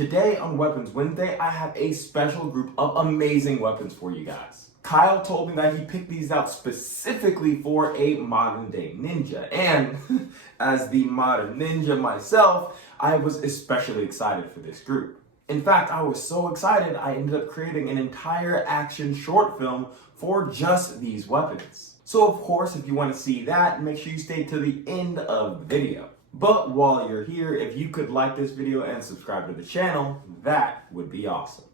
Today on Weapons Wednesday, I have a special group of amazing weapons for you guys. Kyle told me that he picked these out specifically for a modern day ninja, and as the modern ninja myself, I was especially excited for this group. In fact, I was so excited I ended up creating an entire action short film for just these weapons. So of course, if you want to see that, make sure you stay to the end of the video. But while you're here, if you could like this video and subscribe to the channel, that would be awesome.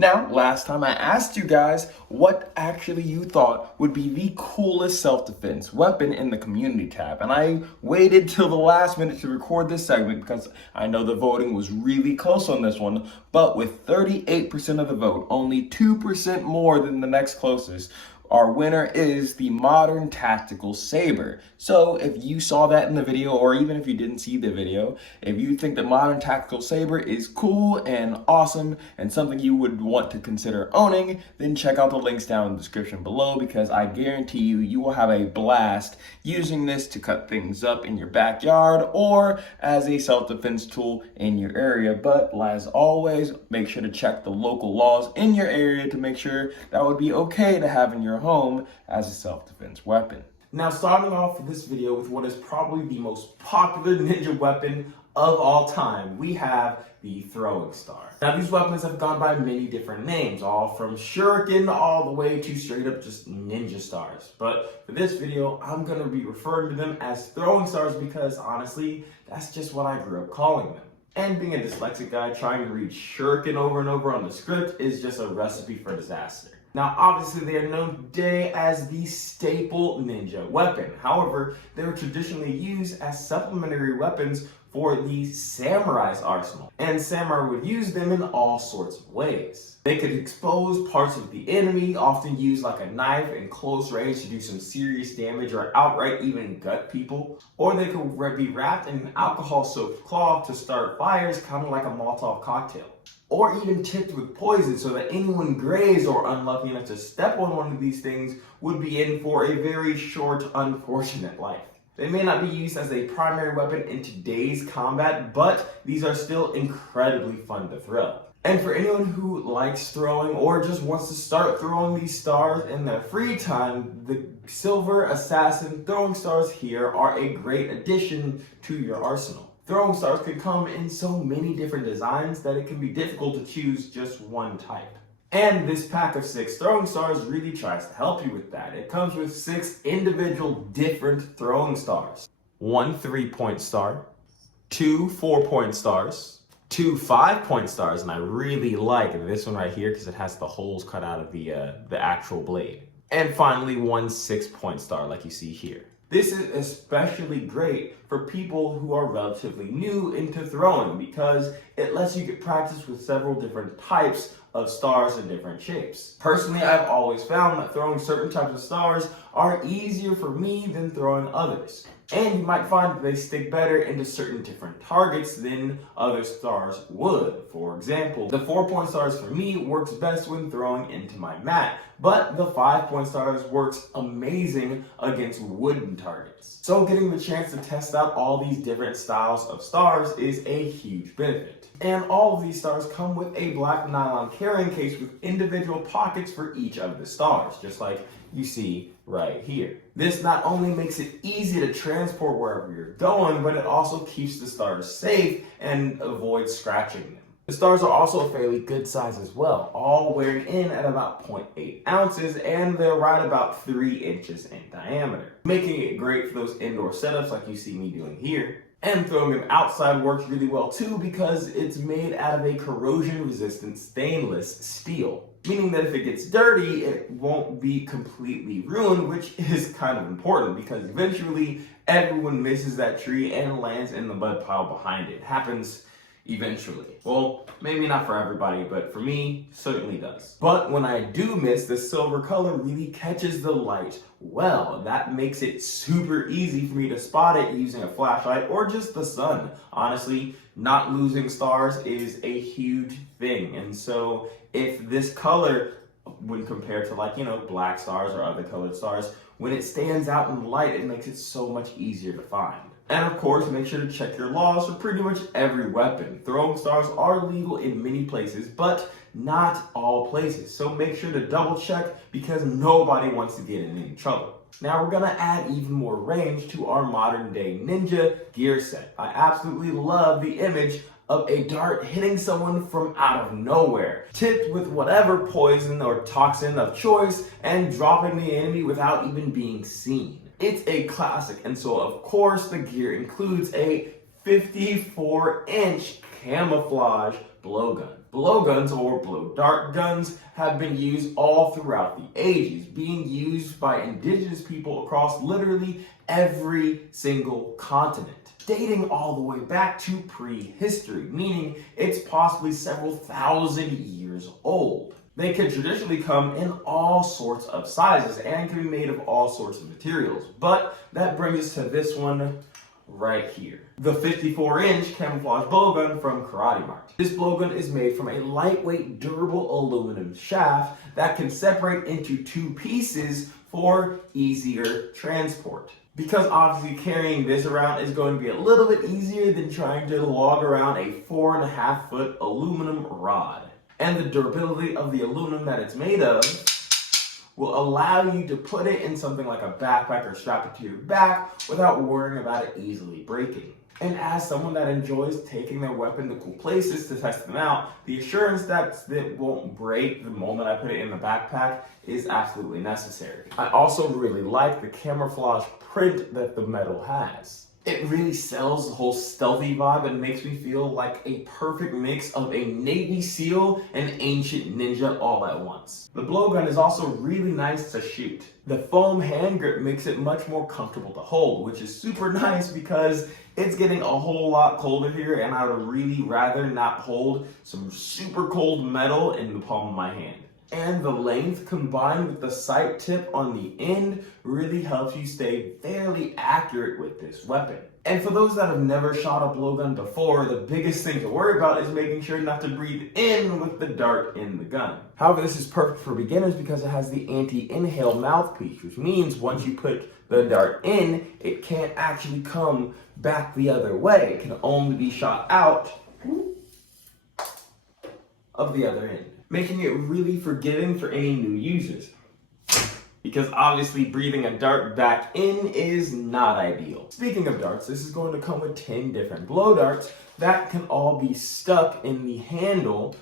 Now, last time I asked you guys what actually you thought would be the coolest self-defense weapon in the community tab. And I waited till the last minute to record this segment because I know the voting was really close on this one. But with 38% of the vote, only 2% more than the next closest, our winner is the modern tactical saber. So if you saw that in the video, or even if you didn't see the video, if you think the modern tactical saber is cool and awesome and something you would want to consider owning, then check out the links down in the description below, because I guarantee you will have a blast using this to cut things up in your backyard or as a self-defense tool in your area. But as always, make sure to check the local laws in your area to make sure that would be okay to have in your home as a self-defense weapon. Now, starting off this video with what is probably the most popular ninja weapon of all time, we have the throwing star. Now, these weapons have gone by many different names, all from shuriken all the way to straight up just ninja stars. But for this video, I'm going to be referring to them as throwing stars because honestly, that's just what I grew up calling them. And being a dyslexic guy, trying to read shuriken over and over on the script is just a recipe for disaster. Now, obviously, they are known today as the staple ninja weapon. However, they were traditionally used as supplementary weapons for the samurai's arsenal. And samurai would use them in all sorts of ways. They could expose parts of the enemy, often use like a knife in close range to do some serious damage or outright even gut people. Or they could be wrapped in an alcohol-soaked cloth to start fires, kind of like a Molotov cocktail. Or even tipped with poison so that anyone grazed or unlucky enough to step on one of these things would be in for a very short, unfortunate life. They may not be used as a primary weapon in today's combat, but these are still incredibly fun to throw. And for anyone who likes throwing or just wants to start throwing these stars in their free time, the Silver Assassin throwing stars here are a great addition to your arsenal. Throwing stars can come in so many different designs that it can be difficult to choose just one type. And this pack of 6 throwing stars really tries to help you with that. It comes with 6 individual different throwing stars. 1 3-point star, 2 4-point stars, 2 5-point stars, and I really like this one right here because it has the holes cut out of the actual blade. And finally, 1 6-point star like you see here. This is especially great for people who are relatively new into throwing because it lets you get practice with several different types of stars in different shapes. Personally, I've always found that throwing certain types of stars are easier for me than throwing others. And you might find that they stick better into certain different targets than other stars would. For example, the 4-point stars for me works best when throwing into my mat, but the 5-point stars works amazing against wooden targets. So getting the chance to test out all these different styles of stars is a huge benefit. And all of these stars come with a black nylon carrying case with individual pockets for each of the stars, just like you see right here. This not only makes it easy to transport wherever you're going, but it also keeps the stars safe and avoids scratching them. The stars are also a fairly good size as well, all wearing in at about 0.8 ounces, and they're right about 3 inches in diameter, making it great for those indoor setups like you see me doing here. And throwing them outside works really well too because it's made out of a corrosion-resistant stainless steel, meaning that if it gets dirty, it won't be completely ruined, which is kind of important because eventually everyone misses that tree and lands in the mud pile behind it. It happens eventually. Well, maybe not for everybody, but for me, certainly does. But when I do miss, the silver color really catches the light well. That makes it super easy for me to spot it using a flashlight or just the sun. Honestly, not losing stars is a huge thing. And so if this color when compared to, like, black stars or other colored stars. When it stands out in the light, it makes it so much easier to find. And of course, make sure to check your laws for pretty much every weapon. Throwing stars are legal in many places, but not all places. So make sure to double check, because nobody wants to get in any trouble. Now we're gonna add even more range to our modern day ninja gear set. I absolutely love the image of a dart hitting someone from out of nowhere, tipped with whatever poison or toxin of choice, and dropping the enemy without even being seen. It's a classic, and so of course the gear includes a 54-inch camouflage blowgun. Blowguns, or blow dart guns, have been used all throughout the ages, being used by indigenous people across literally every single continent, dating all the way back to prehistory, meaning it's possibly several thousand years old. They can traditionally come in all sorts of sizes and can be made of all sorts of materials, but that brings us to this one right here. The 54-inch camouflage blowgun from KarateMart. This blowgun is made from a lightweight, durable aluminum shaft that can separate into two pieces for easier transport. Because obviously carrying this around is going to be a little bit easier than trying to lug around a 4.5-foot aluminum rod. And the durability of the aluminum that it's made of will allow you to put it in something like a backpack or strap it to your back without worrying about it easily breaking. And as someone that enjoys taking their weapon to cool places to test them out, the assurance that it won't break the moment I put it in the backpack is absolutely necessary. I also really like the camouflage print that the metal has. It really sells the whole stealthy vibe and makes me feel like a perfect mix of a Navy SEAL and ancient ninja all at once. The blowgun is also really nice to shoot. The foam hand grip makes it much more comfortable to hold, which is super nice because it's getting a whole lot colder here, and I would really rather not hold some super cold metal in the palm of my hand. And the length combined with the sight tip on the end really helps you stay fairly accurate with this weapon. And for those that have never shot a blowgun before, the biggest thing to worry about is making sure not to breathe in with the dart in the gun. However, this is perfect for beginners because it has the anti-inhale mouthpiece, which means once you put the dart in, it can't actually come back the other way. It can only be shot out of the other end, making it really forgiving for any new users. Because obviously breathing a dart back in is not ideal. Speaking of darts, this is going to come with 10 different blow darts that can all be stuck in the handle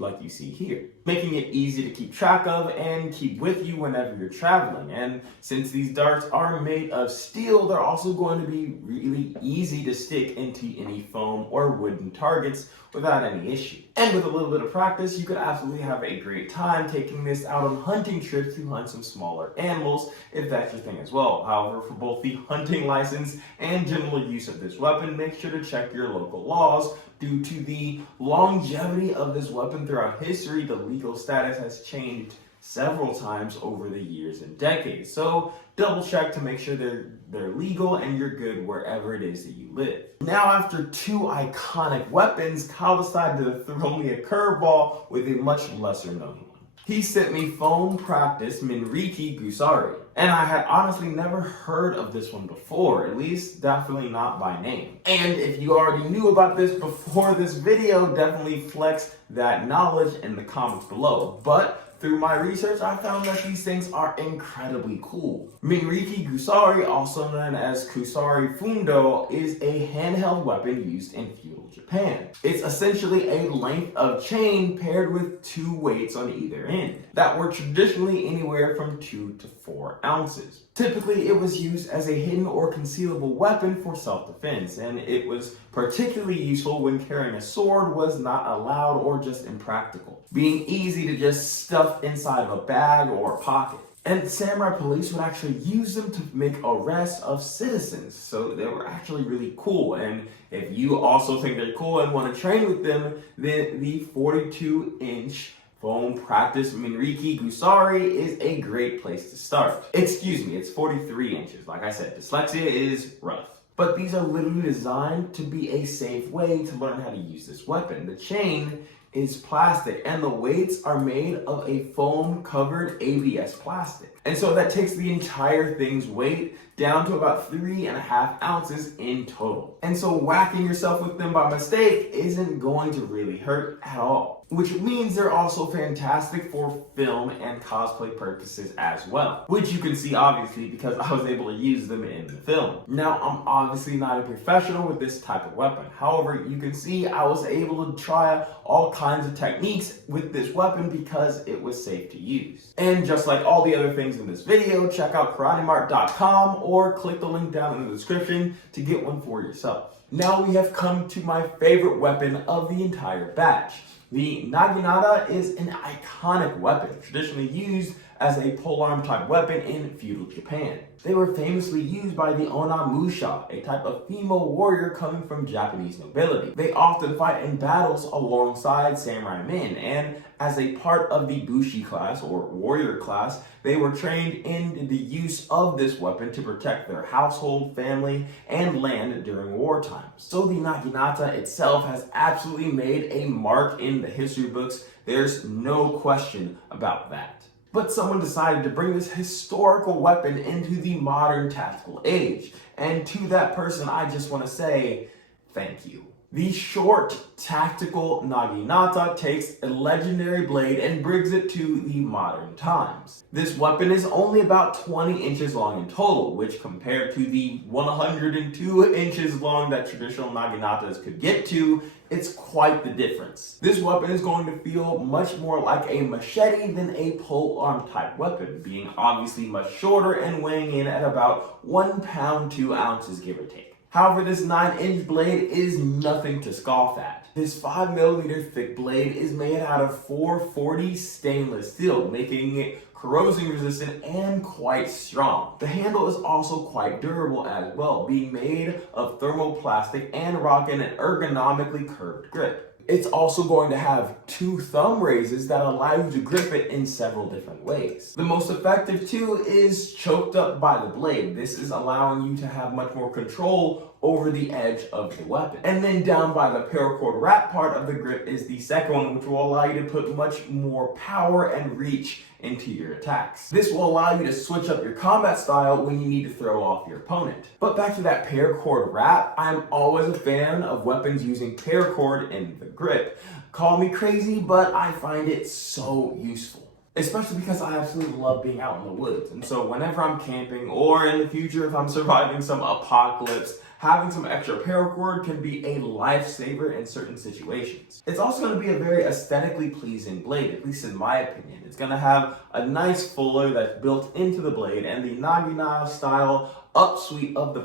like you see here, making it easy to keep track of and keep with you whenever you're traveling. And since these darts are made of steel, they're also going to be really easy to stick into any foam or wooden targets without any issue. And with a little bit of practice, you could absolutely have a great time taking this out on hunting trips to hunt some smaller animals, if that's your thing as well. However, for both the hunting license and general use of this weapon, make sure to check your local laws. Due to the longevity of this weapon throughout history, the legal status has changed several times over the years and decades. So double check to make sure they're legal and you're good wherever it is that you live. Now, after two iconic weapons, Kyle decided to throw me a curveball with a much lesser known one. He sent me foam practice Manriki Gusari. And I had honestly never heard of this one before, at least definitely not by name. And if you already knew about this before this video, definitely flex that knowledge in the comments below. But through my research, I found that these things are incredibly cool. Manriki Gusari, also known as Kusari Fundo, is a handheld weapon used in feudal Japan. It's essentially a length of chain paired with two weights on either end that were traditionally anywhere from 2 to 4 ounces. Typically, it was used as a hidden or concealable weapon for self-defense, and it was particularly useful when carrying a sword was not allowed or just impractical, being easy to just stuff inside of a bag or pocket. And samurai police would actually use them to make arrests of citizens, so they were actually really cool. And if you also think they're cool and want to train with them, then the 42-inch foam practice Manriki Gusari is a great place to start. Excuse me, it's 43 inches. Like I said, dyslexia is rough. But these are literally designed to be a safe way to learn how to use this weapon. The chain is plastic, and the weights are made of a foam covered ABS plastic. And so that takes the entire thing's weight down to about 3.5 ounces in total. And so whacking yourself with them by mistake isn't going to really hurt at all. Which means they're also fantastic for film and cosplay purposes as well. Which you can see obviously because I was able to use them in the film. Now, I'm obviously not a professional with this type of weapon. However, you can see I was able to try all kinds of techniques with this weapon because it was safe to use. And just like all the other things in this video, check out KarateMart.com or click the link down in the description to get one for yourself. Now we have come to my favorite weapon of the entire batch. The Naginata is an iconic weapon, traditionally used as a polearm type weapon in feudal Japan. They were famously used by the Onamusha, a type of female warrior coming from Japanese nobility. They often fight in battles alongside samurai men, and as a part of the Bushi class, or warrior class, they were trained in the use of this weapon to protect their household, family, and land during war times. So the Naginata itself has absolutely made a mark in the history books. There's no question about that. But someone decided to bring this historical weapon into the modern tactical age. And to that person, I just want to say, thank you. The short, tactical Naginata takes a legendary blade and brings it to the modern times. This weapon is only about 20 inches long in total, which compared to the 102 inches long that traditional Naginatas could get to, it's quite the difference. This weapon is going to feel much more like a machete than a polearm type weapon, being obviously much shorter and weighing in at about 1 pound 2 ounces give or take. However, this 9-inch blade is nothing to scoff at. This 5mm thick blade is made out of 440 stainless steel, making it corrosion resistant and quite strong. The handle is also quite durable as well, being made of thermoplastic and rocking an ergonomically curved grip. It's also going to have 2 thumb raises that allow you to grip it in several different ways. The most effective too is choked up by the blade. This is allowing you to have much more control over the edge of the weapon. And then down by the paracord wrap part of the grip is the second one, which will allow you to put much more power and reach into your attacks. This will allow you to switch up your combat style when you need to throw off your opponent. But back to that paracord wrap, I'm always a fan of weapons using paracord in the grip. Call me crazy, but I find it so useful. Especially because I absolutely love being out in the woods. And so whenever I'm camping, or in the future if I'm surviving some apocalypse, having some extra paracord can be a lifesaver in certain situations. It's also going to be a very aesthetically pleasing blade, at least in my opinion. It's going to have a nice fuller that's built into the blade, and the Naginata style upsweep of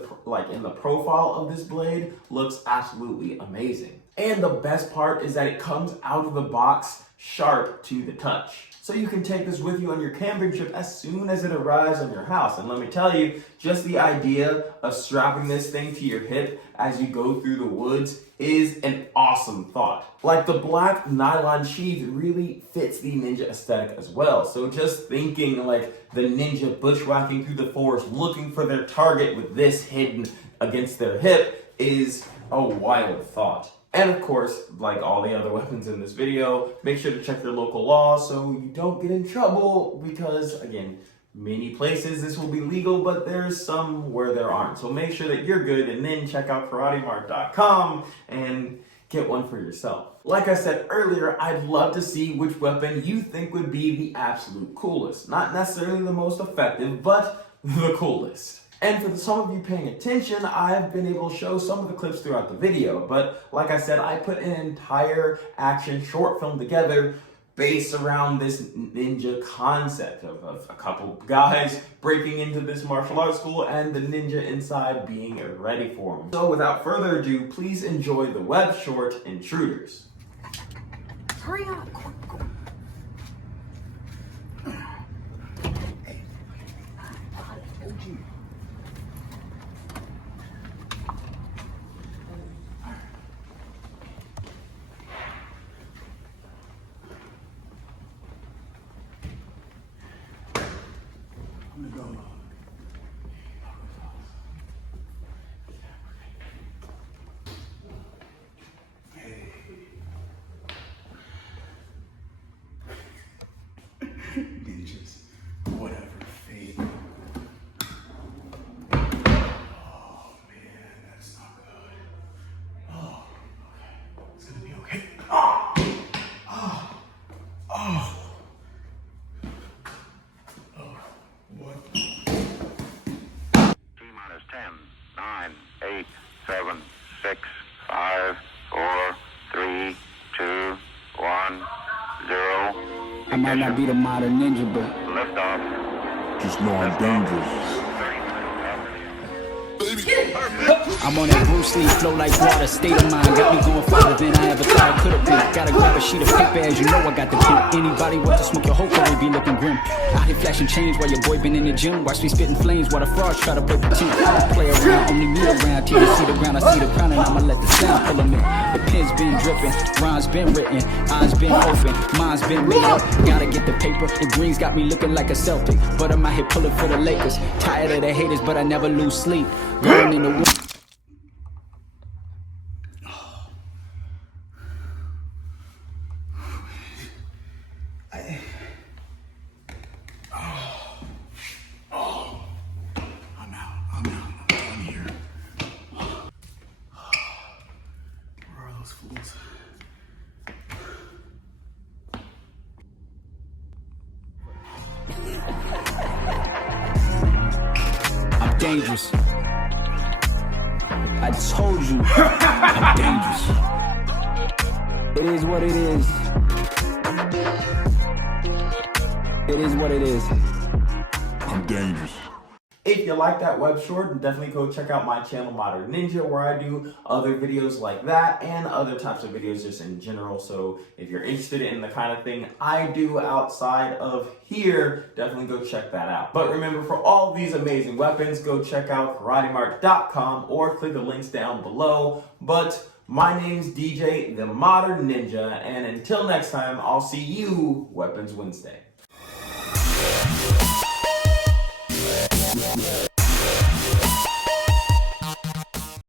in the profile of this blade looks absolutely amazing. And the best part is that it comes out of the box sharp to the touch. So you can take this with you on your camping trip as soon as it arrives on your house. And let me tell you, just the idea of strapping this thing to your hip as you go through the woods is an awesome thought. Like, the black nylon sheath really fits the ninja aesthetic as well. So just thinking like the ninja bushwhacking through the forest looking for their target with this hidden against their hip is a wild thought. And of course, like all the other weapons in this video, make sure to check your local laws so you don't get in trouble, because again, many places this will be legal, but there's some where there aren't. So make sure that you're good, and then check out KarateMart.com and get one for yourself. Like I said earlier, I'd love to see which weapon you think would be the absolute coolest. Not necessarily the most effective, but the coolest. And for some of you paying attention, I've been able to show some of the clips throughout the video. But like I said, I put an entire action short film together based around this ninja concept of a couple guys breaking into this martial arts school and the ninja inside being ready for them. So without further ado, please enjoy the web short Intruders. Hurry up! might not be the modern ninja, but Just know I'm dangerous. I'm on that Bruce Lee flow like water, state of mind. Got me going farther than I ever thought I could have been. Gotta grab a sheet of paper, as you know I got the tip. Anybody want to smoke your whole coat, be looking grim. Out here flashing change while your boy been in the gym. Watch me spitting flames while the frauds try to play pretend. I don't play around, only me around. Till you see the ground, I see the crown, and I'ma let the sound pull 'em in. The pen's been dripping, rhymes been written, eyes been open, mind's been made up. Gotta get the paper, the greens got me looking like a Celtic. But I'm out here pulling for the Lakers. Tired of the haters, but I never lose sleep. Going in the woods. I'm dangerous. I told you, I'm dangerous. It is what it is. It is what it is. I'm dangerous. If you like that web short, then definitely go check out my channel Modern Ninja, where I do other videos like that and other types of videos just in general. So if you're interested in the kind of thing I do outside of here, definitely go check that out. But remember, for all of these amazing weapons, go check out KarateMart.com or click the links down below. But my name's DJ, the Modern Ninja, and until next time, I'll see you Weapons Wednesday.